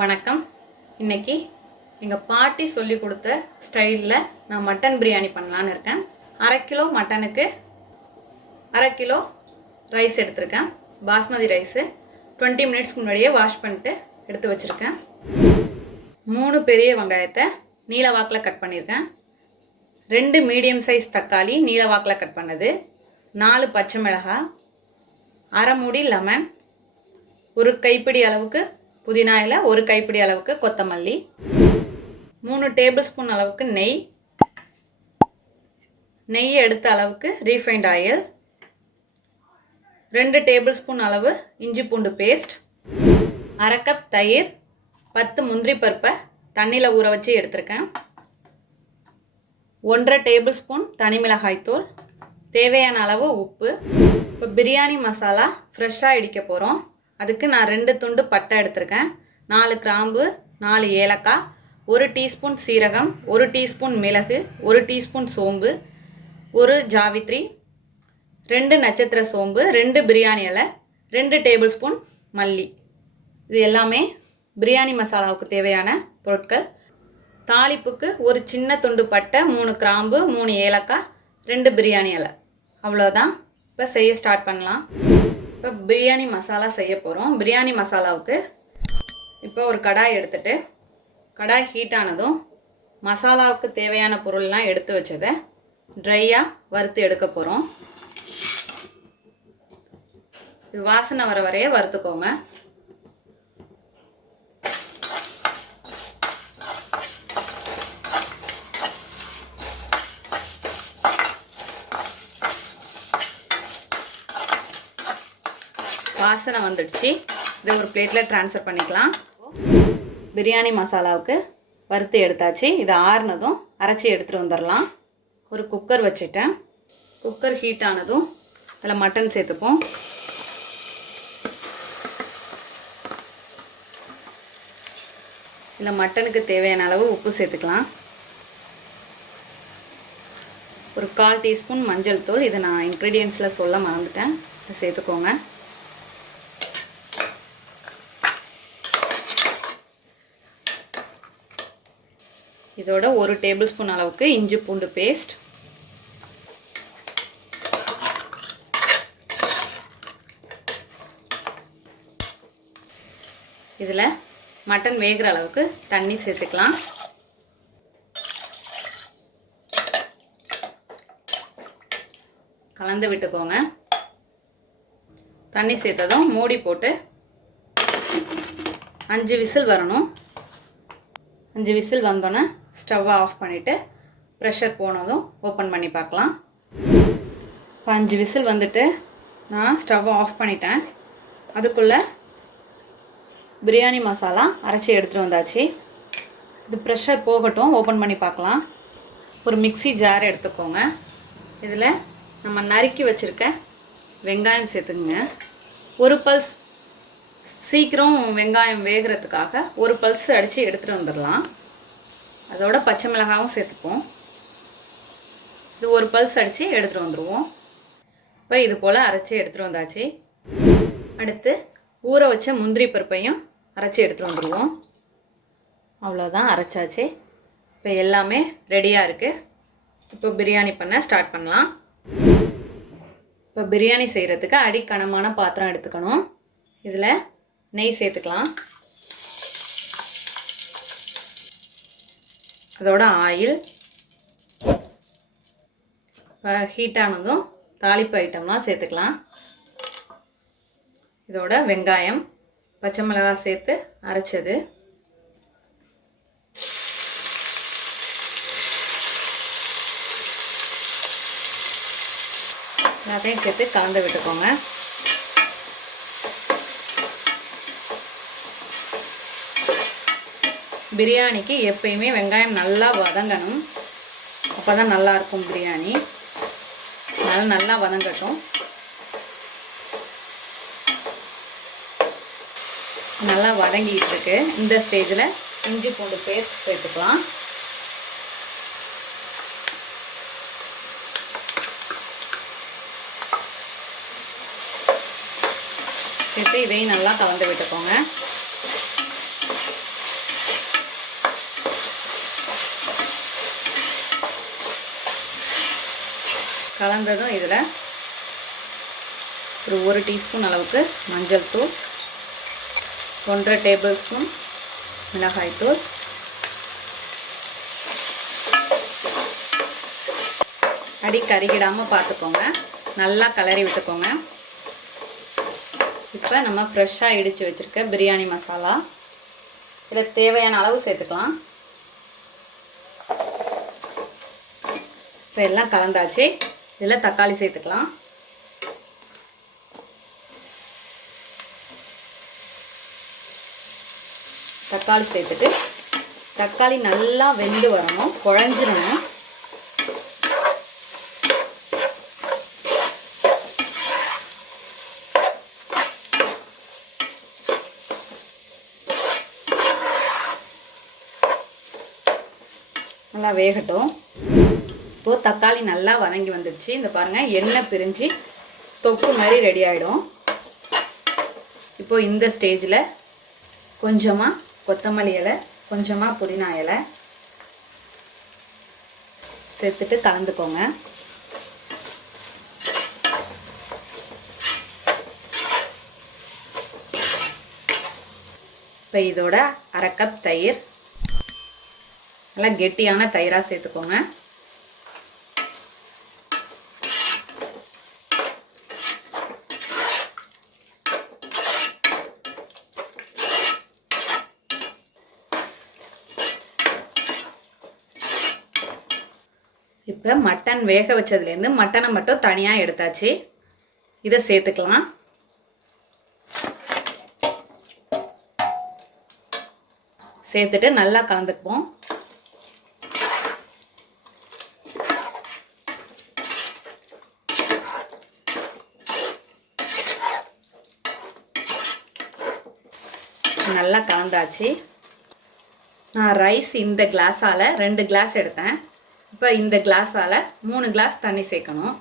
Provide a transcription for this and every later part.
வணக்கம். இன்னைக்கு எங்கள் பாட்டி சொல்லி கொடுத்த ஸ்டைலில் நான் மட்டன் பிரியாணி பண்ணலான்னு இருக்கேன். 1/2 கிலோ மட்டனுக்கு 1/2 கிலோ ரைஸ் எடுத்திருக்கேன். பாஸ்மதி ரைஸு 20 மினிட்ஸ்க்கு முன்னாடியே வாஷ் பண்ணிட்டு எடுத்து வச்சுருக்கேன். 3 பெரிய வெங்காயத்தை நீல வாக்கில் கட் பண்ணியிருக்கேன். 2 மீடியம் சைஸ் தக்காளி நீல வாக்கில் கட் பண்ணது, 4 பச்சை மிளகாய், 1/2 மூடி லெமன், 1 கைப்பிடி அளவுக்கு புதினா இலை, 1 கைப்பிடி அளவுக்கு கொத்தமல்லி, 3 டேபிள் ஸ்பூன் அளவுக்கு நெய் எடுத்த அளவுக்கு ரீஃபைண்ட் ஆயில், 2 டேபிள் ஸ்பூன் அளவு இஞ்சி பூண்டு பேஸ்ட், 1/2 கப் தயிர், 10 முந்திரி பருப்பை தண்ணியில் ஊற வச்சு எடுத்திருக்கேன், 1/2 டேபிள் ஸ்பூன் தனி மிளகாய் தூள், தேவையான அளவு உப்பு. இப்போ பிரியாணி மசாலா ஃப்ரெஷ்ஷாக இடிக்க போகிறோம். அதுக்கு நான் 2 துண்டு பட்டை எடுத்திருக்கேன், 4 கிராம்பு, 4 ஏலக்காய், 1 டீஸ்பூன் சீரகம், 1 டீஸ்பூன் மிளகு, 1 டீஸ்பூன் சோம்பு, 1 ஜாவித்ரி, 2 நட்சத்திர சோம்பு, 2 பிரியாணி இலை, 2 டேபிள் ஸ்பூன் மல்லி. இது எல்லாமே பிரியாணி மசாலாவுக்கு தேவையான பொருட்கள். தாளிப்புக்கு 1 சின்ன துண்டு பட்டை, 3 கிராம்பு, 3 ஏலக்காய், 2 பிரியாணி இலை. அவ்வளோதான். இப்போ செய்ய ஸ்டார்ட் பண்ணலாம். இப்போ பிரியாணி மசாலா செய்ய போகிறோம். பிரியாணி மசாலாவுக்கு இப்போ ஒரு கடாய் எடுத்துகிட்டு, கடாய் ஹீட் ஆனதும் மசாலாவுக்கு தேவையான பொருள்லாம் எடுத்து வச்சதை ட்ரையாக வறுத்து எடுக்க போகிறோம். இது வாசனை வர வரைய வறுத்துக்கோங்க. வாசனை வந்துடுச்சு. இதை ஒரு பிளேட்டில் ட்ரான்ஸ்ஃபர் பண்ணிக்கலாம். பிரியாணி மசாலாவுக்கு வறுத்து எடுத்தாச்சு. இதை ஆறுனதும் அரைச்சி எடுத்துகிட்டு வந்துடலாம். ஒரு குக்கர் வச்சுட்டேன். குக்கர் ஹீட் ஆனதும் அதில் மட்டன் சேர்த்துப்போம். இதில் மட்டனுக்கு தேவையான அளவு உப்பு சேர்த்துக்கலாம். ஒரு 1/4 டீஸ்பூன் மஞ்சள் தூள். இதை நான் இன்க்ரீடியன்ஸில் சொல்ல மறந்துட்டேன், இதை சேர்த்துக்கோங்க. இதோட 1 டேபிள் ஸ்பூன் அளவுக்கு இஞ்சி பூண்டு பேஸ்ட், இதில் மட்டன் வேகிற அளவுக்கு தண்ணி சேர்த்துக்கலாம். கலந்து விட்டுக்கோங்க. தண்ணி சேர்த்ததும் மூடி போட்டு 5 விசில் வரணும். 5 விசில் வந்தோன்னே ஸ்டவ்வை ஆஃப் பண்ணிவிட்டு ப்ரெஷர் போனதும் ஓப்பன் பண்ணி பார்க்கலாம். இப்போ 5 விசில் வந்துட்டு நான் ஸ்டவ்வை ஆஃப் பண்ணிட்டேன். அதுக்குள்ளே பிரியாணி மசாலா அரைச்சி எடுத்துகிட்டு வந்தாச்சு. இது ப்ரெஷர் போகட்டும், ஓப்பன் பண்ணி பார்க்கலாம். ஒரு மிக்ஸி ஜார் எடுத்துக்கோங்க. இதில் நம்ம நறுக்கி வச்சுருக்க வெங்காயம் சேர்த்துக்குங்க. ஒரு பல்ஸ் சீக்கிரம் வெங்காயம் வேகிறதுக்காக ஒரு பல்ஸ் அடித்து எடுத்துகிட்டு வந்துடலாம். அதோட பச்சை மிளகாயும் சேர்த்துப்போம். இது ஒரு பல்ஸ் அடித்து எடுத்துகிட்டு வந்துடுவோம். இப்போ இது போல் அரைச்சி எடுத்துகிட்டு வந்தாச்சு. அடுத்து ஊற வச்ச முந்திரி பருப்பையும் அரைச்சி எடுத்துகிட்டு வந்துடுவோம். அவ்வளோதான், அரைச்சாச்சு. இப்போ எல்லாமே ரெடியாக இருக்குது. இப்போ பிரியாணி பண்ண ஸ்டார்ட் பண்ணலாம். இப்போ பிரியாணி செய்கிறதுக்கு அடிக்கனமான பாத்திரம் எடுத்துக்கணும். இதில் நெய் சேர்த்துக்கலாம். அதோட ஆயில். ஹீட் ஆனதும் தாளிப்பு ஐட்டம்லாம் சேர்த்துக்கலாம். இதோட வெங்காயம், பச்சை மிளகாய் சேர்த்து அரைச்சது, எல்லாத்தையும் சேர்த்து கலந்து விட்டுக்கோங்க. பிரியாணிக்கு எப்பயுமே வெங்காயம் நல்லா வதங்கணும், அப்போ தான் நல்லாயிருக்கும் பிரியாணி. அதனால் நல்லா வதங்கட்டும். நல்லா வதங்கிட்டு இருக்கு. இந்த ஸ்டேஜில் இஞ்சி பூண்டு பேஸ்ட் சேர்த்துக்கலாம். சேர்த்து இதையும் நல்லா கலந்து விட்டுக்கோங்க. கலந்ததும் இதில் ஒரு 1 டீஸ்பூன் அளவுக்கு மஞ்சள் தூள், 1.5 டேபிள் ஸ்பூன் மிளகாய் தூள், அடி கருகிடாமல் பார்த்துக்கோங்க. நல்லா கிளறி விட்டுக்கோங்க. இப்போ நம்ம ஃப்ரெஷ்ஷாக இடித்து வச்சுருக்க பிரியாணி மசாலா இதில் தேவையான அளவு சேர்த்துக்கலாம். இப்போ எல்லாம் கலந்தாச்சு. இதில் தக்காளி சேர்த்துக்கலாம். தக்காளி சேர்த்துட்டு தக்காளி நல்லா வெந்து வரணும், குழஞ்சிடணும். நல்லா வேகட்டும். இப்போது தக்காளி நல்லா வதங்கி வந்துடுச்சு. இந்த பாருங்கள், எண்ணெய் பிரிஞ்சு தொக்கு மாதிரி ரெடி ஆகிடும். இப்போது இந்த ஸ்டேஜில் கொஞ்சமாக கொத்தமல்லி இலை, கொஞ்சமாக புதினா இலை சேர்த்துட்டு கலந்துக்கோங்க. இப்போ இதோட 1/2 கப் தயிர், நல்லா கெட்டியான தயிராக சேர்த்துக்கோங்க. இப்போ மட்டன் வேக வச்சதுலேருந்து மட்டனை மட்டும் தனியாக எடுத்தாச்சு. இதை சேர்த்துக்கலாம். சேர்த்துட்டு நல்லா கலந்துக்குவோம். நல்லா கலந்தாச்சு. நான் ரைஸ் இந்த கிளாஸால் 2 கிளாஸ் எடுத்தேன். இப்போ இந்த கிளாஸால் 3 கிளாஸ் தண்ணி சேர்க்கணும்.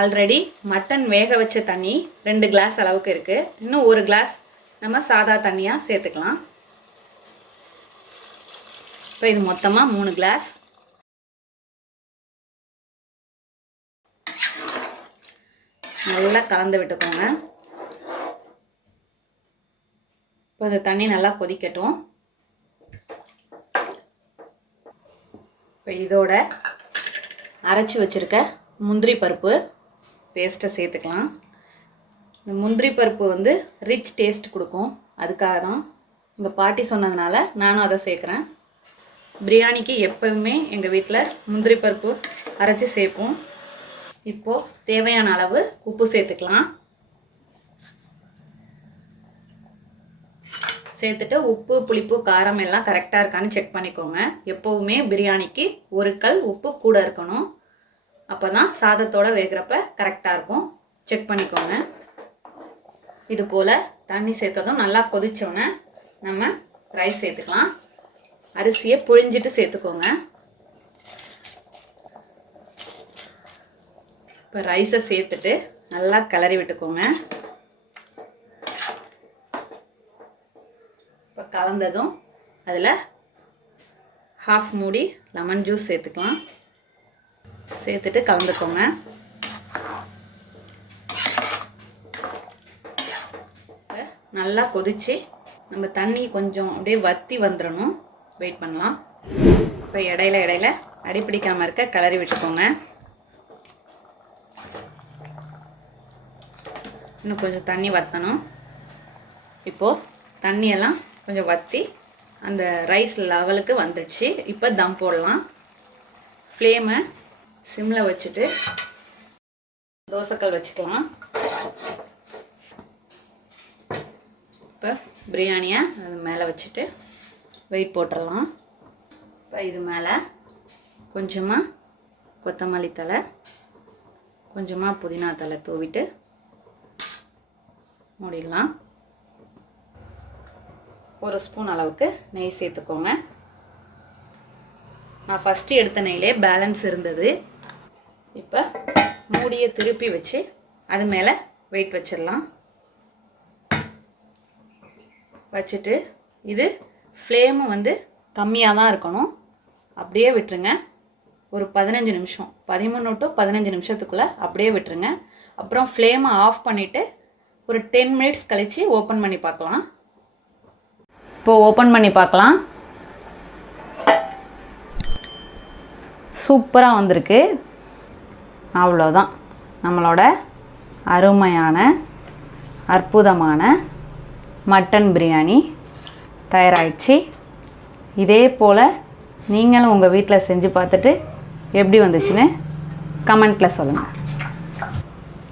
ஆல்ரெடி மட்டன் வேக வச்ச தண்ணி 2 கிளாஸ் அளவுக்கு இருக்குது. இன்னும் 1 கிளாஸ் நம்ம சாதா தண்ணியாக சேர்த்துக்கலாம். இப்போ இது மொத்தமாக 3 கிளாஸ். நல்லா கலந்து விட்டுக்கோங்க. இப்போ இந்த தண்ணி நல்லா கொதிக்கட்டும். இப்போ இதோட அரைச்சி வச்சுருக்க முந்திரி பருப்பு பேஸ்ட்டை சேர்த்துக்கலாம். இந்த முந்திரி பருப்பு வந்து ரிச் டேஸ்ட் கொடுக்கும். அதுக்காக தான் எங்கள் பாட்டி சொன்னதுனால நானும் அதை சேர்க்குறேன். பிரியாணிக்கு எப்போவுமே எங்கள் வீட்டில் முந்திரி பருப்பு அரைச்சி சேர்ப்போம். இப்போது தேவையான அளவு உப்பு சேர்த்துக்கலாம். சேர்த்துட்டு உப்பு, புளிப்பு, காரம் எல்லாம் கரெக்டாக இருக்கான்னு செக் பண்ணிக்கோங்க. எப்போவுமே பிரியாணிக்கு 1 கல் உப்பு கூட இருக்கணும். அப்போ தான் சாதத்தோடு வேகிறப்ப கரெக்டாக இருக்கும். செக் பண்ணிக்கோங்க. இது போல் தண்ணி சேர்த்ததும் நல்லா கொதிச்சோன்னே நம்ம ரைஸ் சேர்த்துக்கலாம். அரிசியை புழிஞ்சிட்டு சேர்த்துக்கோங்க. இப்போ ரைஸை சேர்த்துட்டு நல்லா கிளறி விட்டுக்கோங்க. இப்போ கலந்ததும் அதில் 1/2 மூடி லெமன் ஜூஸ் சேர்த்துக்கலாம். சேர்த்துட்டு கலந்துக்கோங்க. நல்லா கொதிச்சு நம்ம தண்ணி கொஞ்சம் அப்படியே வற்றி வந்துடணும். வெயிட் பண்ணலாம். இப்போ இடையில அடிப்பிடிக்காமல் இருக்க கிளறி விட்டுக்கோங்க. இன்னும் கொஞ்சம் தண்ணி வற்றணும். இப்போது தண்ணியெல்லாம் கொஞ்சம் வற்றி அந்த ரைஸ் லெவலுக்கு வந்துடுச்சு. இப்போ தம் போடலாம். ஃப்ளேமை சிம்மில் வச்சுட்டு தோசைக்கல் வச்சுக்கலாம். இப்போ பிரியாணியை அது மேலே வச்சுட்டு வெயிட் போட்டுடலாம். இப்போ இது மேலே கொஞ்சமாக கொத்தமல்லி தழை, கொஞ்சமாக புதினா தழை தூவிட்டு மூடிடலாம். 1 ஸ்பூன் அளவுக்கு நெய் சேர்த்துக்கோங்க. நான் ஃபஸ்ட்டு எடுத்த நெய்யிலே பேலன்ஸ் இருந்தது. இப்போ மூடியை திருப்பி வச்சு அது மேலே வெயிட் வச்சிடலாம். வச்சுட்டு இது ஃப்ளேமு வந்து கம்மியாக தான் இருக்கணும். அப்படியே விட்டுருங்க. ஒரு 15 நிமிஷம் 13 to 15 நிமிஷத்துக்குள்ளே அப்படியே விட்டுருங்க. அப்புறம் ஃப்ளேமை ஆஃப் பண்ணிவிட்டு ஒரு 10 மினிட்ஸ் கழித்து ஓப்பன் பண்ணி பார்க்கலாம். இப்போது ஓப்பன் பண்ணி பார்க்கலாம். சூப்பராக வந்திருக்கு. அவ்வளோதான், நம்மளோட அருமையான அற்புதமான மட்டன் பிரியாணி தயாராகிடுச்சு. இதே போல் நீங்களும் உங்கள் வீட்டில் செஞ்சு பார்த்துட்டு எப்படி வந்துச்சுன்னு கமெண்ட்டில் சொல்லுங்கள்.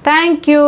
தேங்க்யூ.